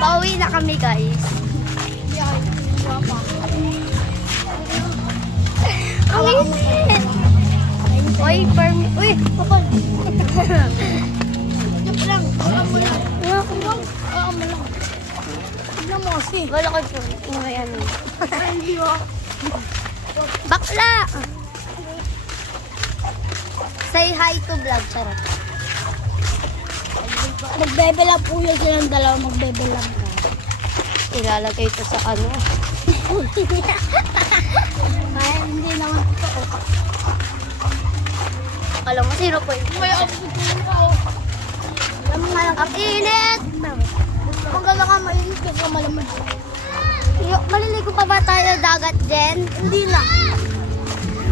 Pauwi na kami, guys. Ang init! Uy, uy! Kapal! Joke lang. Wala mo lang. Wala mo lang. Tignan mo kasi. Wala ko ito. Ngayon. Hindi mo. Bakla! Say hi to vlog, charot. Nagbebelang po yun silang dalawa, magbebelang ka. Ilalagay ito sa ano. Ay, hindi naman ito. Alam mo, sino po yun? May alam mo nga lang, ang init! Kung gano'n ka, mainit ka malamad. Maliligo pa ba tayo sa dagat, Jen? Hindi na.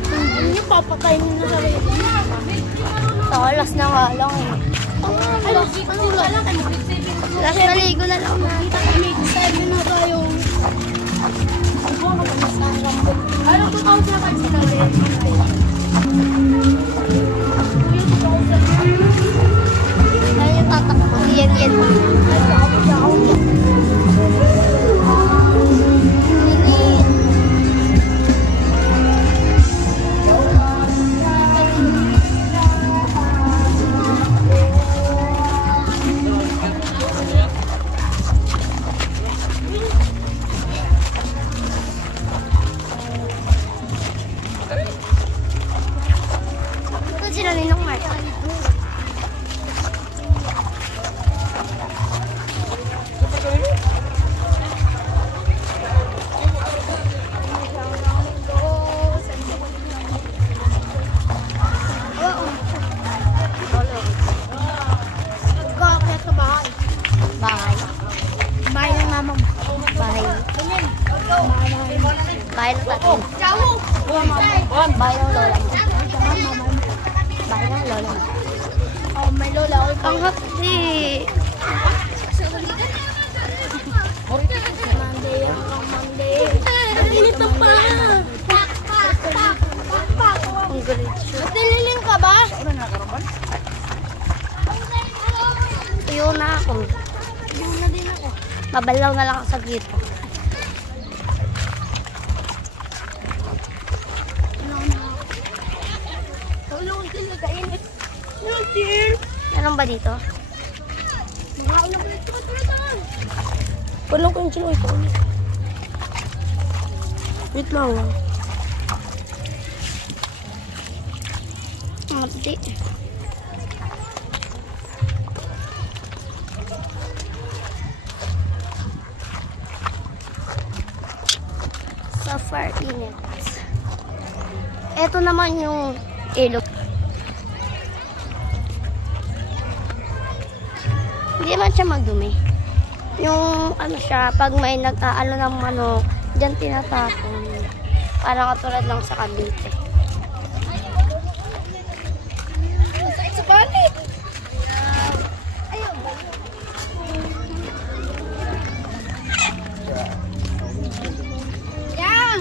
Hindi nyo papakainin na sa rin. Talas na nga lang eh. Last maligo na lang na. 7 na tayo. Ano po tawag na kayo sa gawin? Ano yung tatakbo? Yan. Bahay ng tatlo. Bahay ng lola mo. Bahay ng lola mo. Oh, may lola. Ang hapsi. Monday. Ang init na pa. Ang galit siya. Matililing ka ba? Tuyo na ako. Tuyo na din ako. Mabalaw na lang ako sa gito. Meron ba dito? Mahal na ba ito? Walang ko yung chino ito. Wait lang. Mati. Safar init. Ito naman yung ilog. Hindi naman siya magdumi. Yung ano siya, pag may nag-aalo ng manok, dyan tinatapon. Parang katulad lang sa Cavite. Sa palit! Ayaw ba? Yan!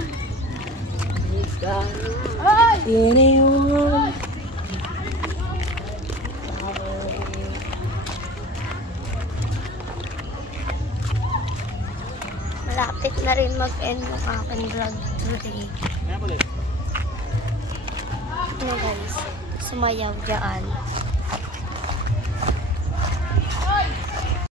Anyone? Malapit na rin mag-end ng aking vlog today. Ano guys, sumayaw dyan.